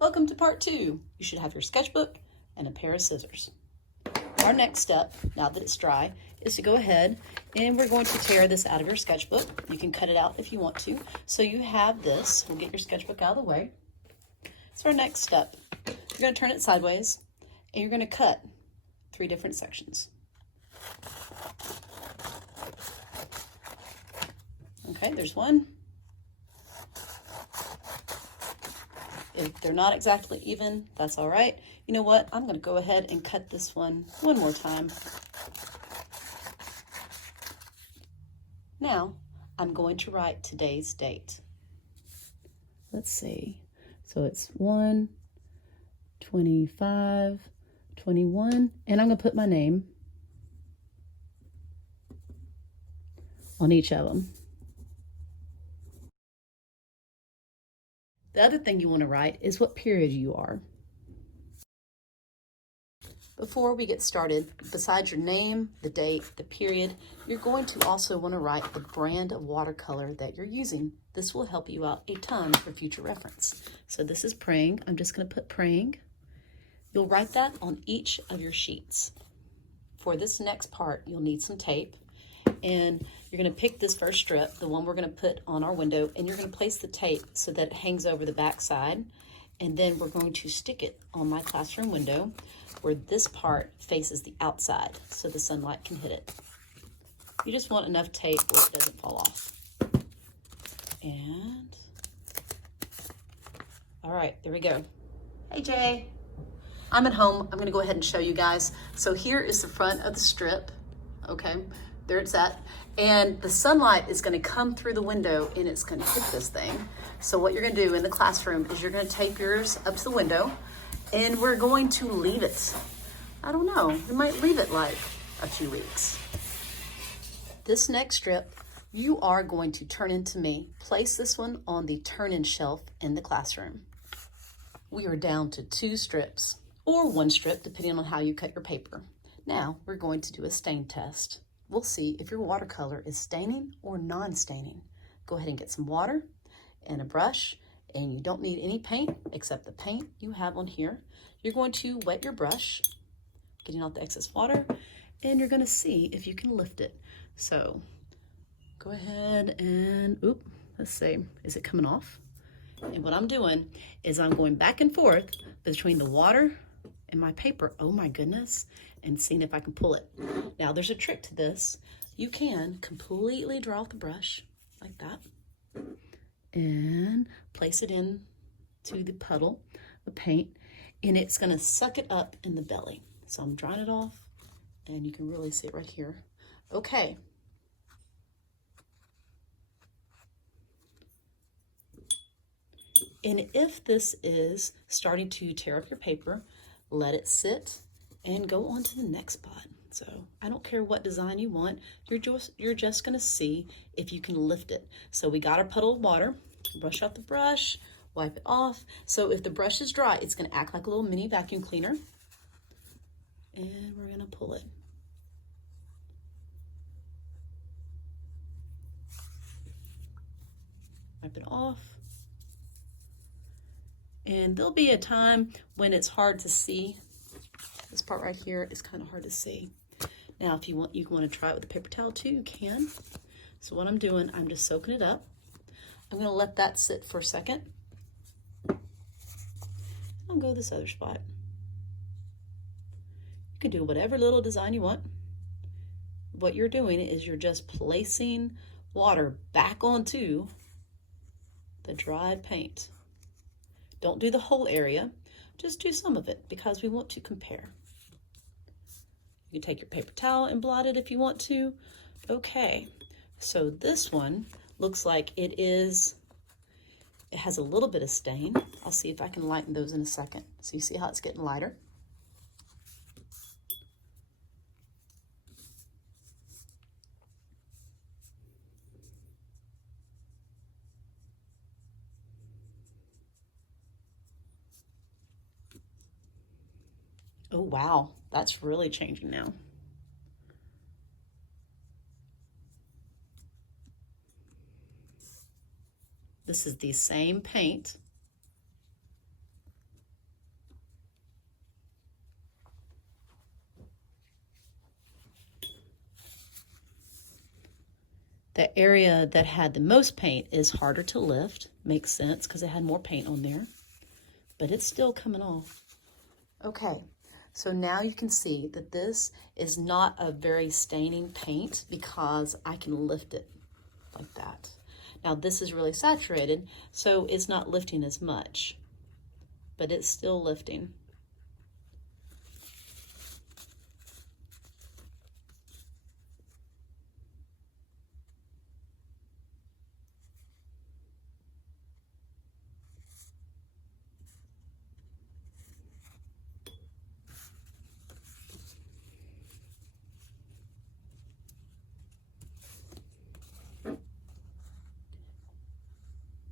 Welcome to part 2. You should have your sketchbook and a pair of scissors. Our next step, now that it's dry, is to go ahead and we're going to tear this out of your sketchbook. You can cut it out if you want to. So you have this. We'll get your sketchbook out of the way. So our next step, you're going to turn it sideways and you're going to cut 3 different sections. Okay, there's one. If they're not exactly even, that's all right. You know what? I'm going to go ahead and cut this one more time. Now, I'm going to write today's date. Let's see. So it's 1/25/21, and I'm going to put my name on each of them. The other thing you want to write is what period you are. Before we get started, besides your name, the date, the period, you're going to also want to write the brand of watercolor that you're using. This will help you out a ton for future reference. So this is Praying. I'm just going to put Praying. You'll write that on each of your sheets. For this next part, you'll need some tape. And you're going to pick this first strip, the one we're going to put on our window, and you're going to place the tape so that it hangs over the back side. And then we're going to stick it on my classroom window where this part faces the outside so the sunlight can hit it. You just want enough tape where it doesn't fall off. And, all right, there we go. Hey, Jay. I'm at home. I'm going to go ahead and show you guys. So here is the front of the strip, okay? There it's at. And the sunlight is going to come through the window and it's going to hit this thing. So what you're going to do in the classroom is you're going to tape yours up to the window and we're going to leave it. I don't know, we might leave it like a few weeks. This next strip, you are going to turn into me. Place this one on the turn-in shelf in the classroom. We are down to 2 strips or 1 strip, depending on how you cut your paper. Now we're going to do a stain test. We'll see if your watercolor is staining or non-staining. Go ahead and get some water and a brush, and you don't need any paint except the paint you have on here. You're going to wet your brush, getting out the excess water, and you're going to see if you can lift it. So go ahead and, let's see, is it coming off? And what I'm doing is I'm going back and forth between the water and my paper. Oh my goodness. And seeing if I can pull it. Now there's a trick to this. You can completely draw off the brush like that and place it in to the puddle of paint and it's going to suck it up in the belly. So I'm drawing it off and you can really see it right here. Okay. And if this is starting to tear up your paper, let it sit and go on to the next spot. So I don't care what design you want. You're just gonna see if you can lift it. So we got our puddle of water, brush off the brush, wipe it off. So if the brush is dry, it's gonna act like a little mini vacuum cleaner. And we're gonna pull it. Wipe it off. And there'll be a time when it's hard to see. This part right here is kind of hard to see. Now, if you want to try it with a paper towel too, you can. So what I'm doing, I'm just soaking it up. I'm gonna let that sit for a second. I'll go this other spot. You can do whatever little design you want. What you're doing is you're just placing water back onto the dried paint. Don't do the whole area, just do some of it because we want to compare. You can take your paper towel and blot it if you want to. Okay, so this one looks like it has a little bit of stain. I'll see if I can lighten those in a second. So you see how it's getting lighter? Oh, wow, that's really changing now. This is the same paint The area that had the most paint is harder to lift. Makes sense because it had more paint on there, but it's still coming off. Okay, so now you can see that this is not a very staining paint because I can lift it like that. Now this is really saturated, so it's not lifting as much, but it's still lifting.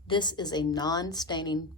This is a non-staining